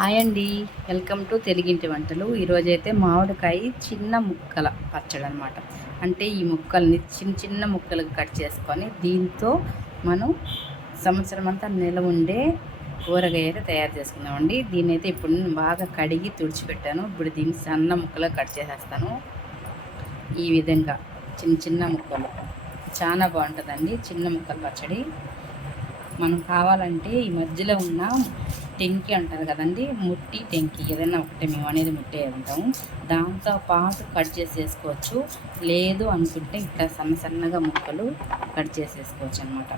Hi అండి. Welcome to తెలుగింటి వంటలు. ఈరోజైతే మామిడికాయ చిన్న ముక్కల పచ్చడి అనమాట అంటే ఈ ముక్కల్ని చిన్న చిన్న ముక్కలుగా కట్ చేసుకొని దీంతో మనం సంవత్సరం అంతా నిల ఉండే కూరగాయలు అయితే తయారు చేసుకుందామండి. దీన్ని అయితే ఇప్పుడు నేను బాగా కడిగి తుడిచిపెట్టాను. ఇప్పుడు దీన్ని సన్న ముక్కలు కట్ చేసేస్తాను. ఈ విధంగా చిన్న చిన్న ముక్కలు. చాలా బాగుంటుందండి చిన్న ముక్కల పచ్చడి. మనం కావాలంటే ఈ మధ్యలో ఉన్న టెంకి అంటారు కదండి ముట్టి టెంకి ఏదైనా ఒకటే మేము అనేది ముట్టే అంటాము దాంతో పాటు కట్ చేసేసుకోవచ్చు. లేదు అనుకుంటే ఇట్లా సన్న సన్నగా ముక్కలు కట్ చేసేసుకోవచ్చు అనమాట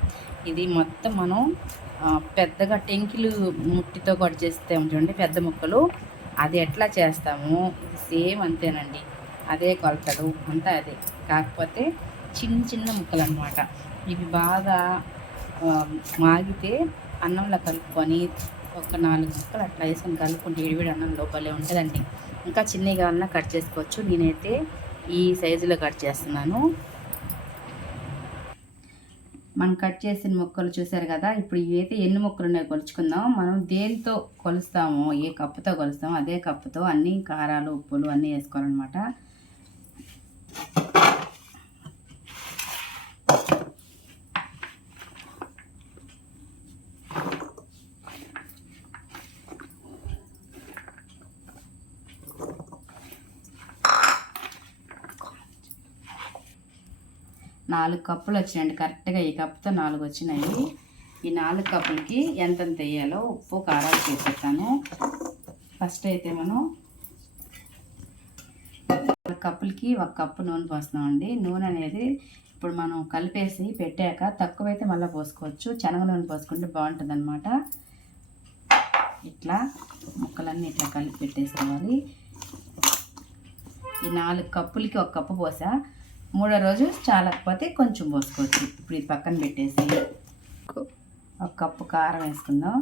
ఇది మొత్తం మనం పెద్దగా టెంకిలు ముట్టితో కట్ చేస్తే చూడండి పెద్ద ముక్కలు. అది ఎట్లా చేస్తామో? ఇది సేమ్ అంతేనండి. అదే కొలతలు అంతా అదే. కాకపోతే చిన్న చిన్న ముక్కలు అనమాట ఇవి బాగా మాగితే అన్నంలో కలుపుకొని ఒక నాలుగు ముక్కలు అట్లా వేసుకొని కలుపుకుంటే విడివిడి అన్నం లోపలే ఉంటుందండి. ఇంకా చిన్నవి కావాలన్నా కట్ చేసుకోవచ్చు. నేనైతే ఈ సైజులో కట్ చేస్తున్నాను. మనం కట్ చేసిన ముక్కలు చూసారు కదా? ఇప్పుడు ఇవైతే ఎన్ని ముక్కలు ఉన్నాయో కొలుచుకుందాం. మనం దేనితో కొలుస్తామో ఏ కప్పుతో కొలుస్తామో అదే కప్పుతో అన్ని కారాలు ఉప్పులు అన్నీ వేసుకోవాలన్నమాట. నాలుగు కప్పులు వచ్చినాయండి. కరెక్ట్గా ఈ కప్పుతో నాలుగు వచ్చినాయి. ఈ నాలుగు కప్పులకి ఎంతెంత వేయాలో ఉప్పు కారాలు చేసేస్తాను. ఫస్ట్ అయితే మనం నాలుగు కప్పులకి ఒక కప్పు నూనె పోస్తున్నామండి. నూనె అనేది ఇప్పుడు మనం కలిపేసి పెట్టాక తక్కువైతే మళ్ళీ పోసుకోవచ్చు. శనగ నూనె పోసుకుంటే బాగుంటుంది అనమాట ఇట్లా ముక్కలన్నీ ఇట్లా కలిపి పెట్టేసుకోవాలి. ఈ నాలుగు కప్పులకి ఒక కప్పు పోసా. మూడో రోజు చాలకపోతే కొంచెం పోసుకోవచ్చు. ఇప్పుడు ఇది పక్కన పెట్టేసి ఒక కప్పు కారం వేసుకుందాం.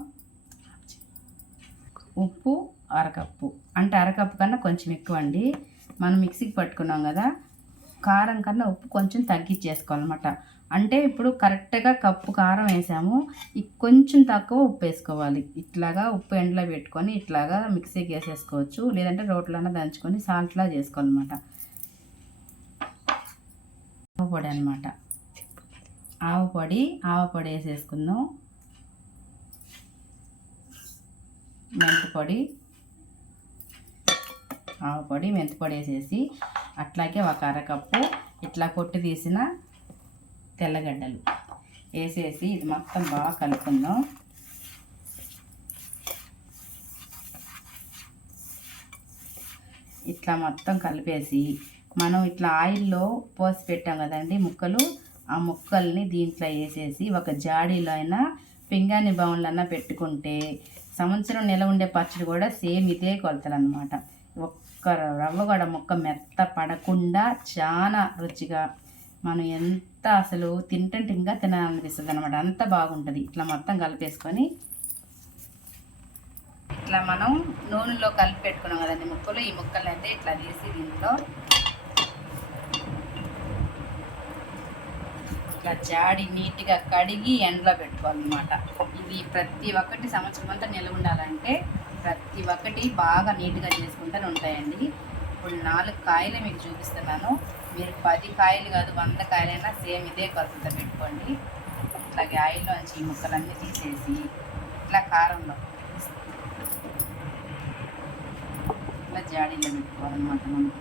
ఉప్పు అరకప్పు. అంటే అరకప్పు కన్నా కొంచెం ఎక్కువ అండి మనం మిక్సీకి పట్టుకున్నాం కదా కారం కన్నా ఉప్పు కొంచెం తగ్గించేసుకోవాలన్నమాట. అంటే ఇప్పుడు కరెక్ట్గా కప్పు కారం వేసాము. కొంచెం తక్కువ ఉప్పు వేసుకోవాలి. ఇట్లాగా ఉప్పు ఎండలో పెట్టుకొని ఇట్లాగా మిక్సీకి వేసేసుకోవచ్చు. లేదంటే రోట్లన్నా దంచుకొని సాల్ట్లా చేసుకోవాలన్నమాట. పొడి అనమాట ఆవుపొడి పొడి ఆవు పొడి వేసేసుకుందాం మెంతిపొడి పొడి వేసేసి అట్లాగే ఒక అరకప్పు ఇట్లా కొట్టి తీసిన తెల్లగడ్డలు వేసేసి ఇది మొత్తం బాగా కలుపుకుందాం. ఇట్లా మొత్తం కలిపేసి మనం ఇట్లా ఆయిల్లో పోసి పెట్టాం కదండి ముక్కలు ఆ ముక్కల్ని దీంట్లో వేసేసి ఒక జాడీలో అయినా పింగాణి బౌన్లన్నా పెట్టుకుంటే సంవత్సరం నెల ఉండే పచ్చడి కూడా సేమ్ ఇదే కొలతలు అనమాట ఒక్క రవ్వ కూడా ముక్క మెత్త పడకుండా చాలా రుచిగా మనం ఎంత అసలు తింటంటే ఇంకా తినాలనిపిస్తుంది అనమాట అంత బాగుంటుంది. ఇట్లా మొత్తం కలిపేసుకొని ఇట్లా మనం నూనెలో కలిపి పెట్టుకున్నాం కదండి ముక్కలు. ఈ ముక్కలు అయితే ఇట్లా తీసి దీంట్లో ఇట్లా జాడి నీట్గా కడిగి ఎండలో పెట్టుకోవాలన్నమాట. ఇది ప్రతి ఒక్కటి సంవత్సరం అంతా నిల్వ ఉండాలంటే ప్రతి ఒక్కటి బాగా నీట్గా చేసుకుంటూనే ఉంటాయండి. ఇప్పుడు నాలుగు కాయలు మీకు చూపిస్తున్నాను. మీరు పది కాయలు కాదు వంద కాయలైనా సేమ్ ఇదే కొలతతో పెట్టుకోండి. ఇట్లాగే ఆయిల్లోంచి ఈ ముక్కలన్నీ తీసేసి ఇట్లా కారంలో ఇట్లా జాడీలో పెట్టుకోవాలన్నమాట మనం.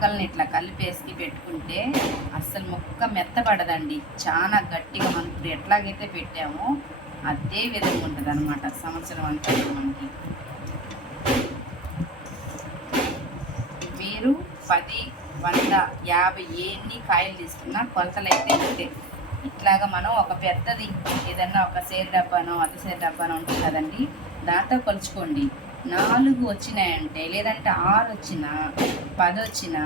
ముక్కల్ని ఇట్లా కలిపేసి పెట్టుకుంటే అస్సలు ముక్క మెత్తపడదండి. చాలా గట్టిగా మనం ఇప్పుడు ఎట్లాగైతే పెట్టామో అదే విధంగా ఉంటుంది అనమాట సంవత్సరం అంతా మనకి. మీరు పది వంద యాభై ఎన్ని కాయలు తీసుకున్నా కొలతలు అయితే ఇంతే ఇట్లాగా మనం ఒక పెద్దది ఏదన్నా ఒక సేరు డబ్బానో అత సేరు డబ్బానో ఉంటుంది కదండి. దాంతో కొలుచుకోండి. నాలుగు వచ్చినాయంటే లేదంటే ఆరు వచ్చినా పది వచ్చినా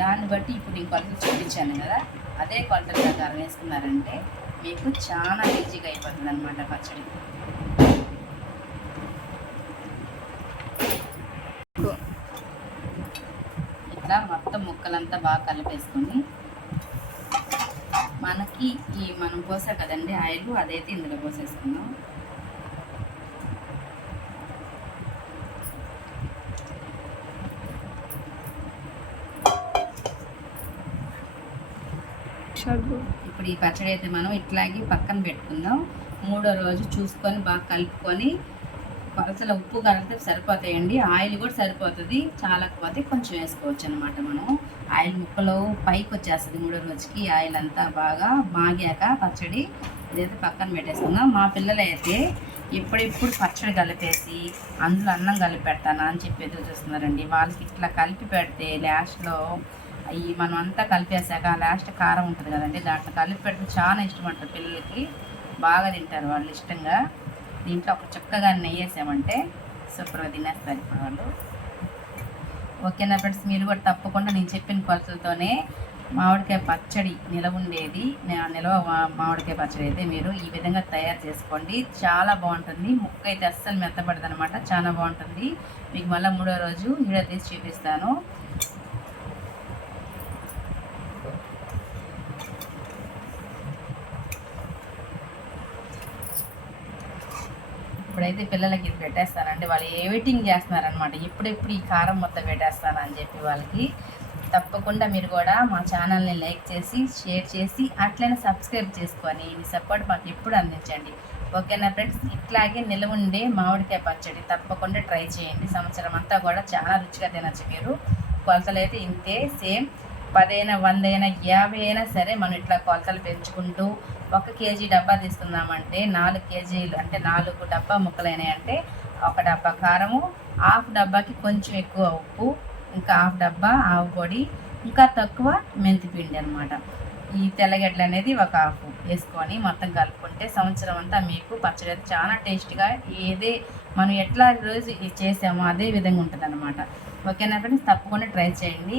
దాన్ని బట్టి ఇప్పుడు నేను కొలతలు చూపించాను కదా అదే కొలతలు ప్రకారం వేసుకున్నారంటే మీకు చాలా ఈజీగా అయిపోతుంది అనమాట పచ్చడి. ఇట్లా మొత్తం ముక్కలంతా బాగా కలిపేసుకొని మనకి ఈ మనం పోసా కదండి ఆయిల్ అదైతే ఇందులో పోసేసుకుందాం. ఇప్పుడు ఈ పచ్చడి అయితే మనం ఇట్లాగే పక్కన పెట్టుకుందాం. మూడో రోజు చూసుకొని బాగా కలుపుకొని అసలు ఉప్పు కలిపితే సరిపోతాయండి. ఆయిల్ కూడా సరిపోతుంది. చాలకపోతే కొంచెం వేసుకోవచ్చు అనమాట మనం. ఆయిల్ ముక్కలు పైకి వచ్చేస్తుంది మూడో రోజుకి. ఆయిల్ అంతా బాగా మాగాక పచ్చడి ఇదైతే పక్కన పెట్టేసుకుందాం. మా పిల్లలైతే ఎప్పుడెప్పుడు పచ్చడి కలిపేసి అందులో అన్నం కలిపి పెడతానా అని చెప్పి ఎదురు చూస్తున్నారండి. వాళ్ళకి ఇట్లా కలిపి పెడితే లాస్ట్లో అవి మనం అంతా కలిపేసాక లాస్ట్ కారం ఉంటుంది కదండి దాంట్లో కలిపి పెట్టడం చాలా ఇష్టం అంటారు పిల్లలకి. బాగా తింటారు వాళ్ళు ఇష్టంగా. దీంట్లో ఒక చక్కగా నెయ్యి వేసామంటే సూపర్గా తినేస్తారు ఇప్పుడు వాళ్ళు. ఓకేనా ఫ్రెండ్స్ మీరు కూడా తప్పకుండా నేను చెప్పిన కొలతలతోనే మామిడికాయ పచ్చడి నిలవ ఉండేది. నిలవ మామిడికాయ పచ్చడి అయితే మీరు ఈ విధంగా తయారు చేసుకోండి. చాలా బాగుంటుంది. ముక్క అయితే అస్సలు మెత్తపడదు అనమాట చాలా బాగుంటుంది. మీకు మళ్ళీ మూడో రోజు వీడియో తీసి చూపిస్తాను. ఇప్పుడైతే పిల్లలకి ఇది పెట్టేస్తానండి వాళ్ళు ఏ వెయిటింగ్ చేస్తున్నారనమాట ఎప్పుడెప్పుడు ఈ కారం మొత్తం పెట్టేస్తాను అని చెప్పి వాళ్ళకి తప్పకుండా మీరు కూడా మా ఛానల్ని లైక్ చేసి షేర్ చేసి అట్లనే సబ్స్క్రైబ్ చేసుకొని మీ సపోర్ట్ మాకు ఎప్పుడు అందించండి. ఓకేనా ఫ్రెండ్స్? ఇట్లాగే నిలవుండే మామిడికాయ పచ్చడి తప్పకుండా ట్రై చేయండి. సంవత్సరం అంతా కూడా చాలా రుచిగా తినచ్చు మీరు. కొలతలు అయితే ఇంతే సేమ్. పదైనా వందైనా యాభై అయినా సరే మనం ఇట్లా కొలతలు పెంచుకుంటూ ఒక కేజీ డబ్బా తీసుకుందామంటే నాలుగు కేజీలు అంటే నాలుగు డబ్బా ముక్కలైనాయి అంటే ఒక డబ్బా కారము హాఫ్ డబ్బాకి కొంచెం ఎక్కువ ఉప్పు ఇంకా హాఫ్ డబ్బా ఆవు పొడి ఇంకా తక్కువ మెంతి పిండి అనమాట ఈ తెల్లగడ్డలు అనేది ఒక హాఫ్ వేసుకొని మొత్తం కలుపుకుంటే సంవత్సరం అంతా మీకు పచ్చడి అయితే చాలా టేస్ట్గా ఏదే మనం ఎట్లా రోజు ఇది చేసామో అదే విధంగా ఉంటుంది అనమాట ఓకేనా ఫ్రెండ్స్? తప్పకుండా ట్రై చేయండి.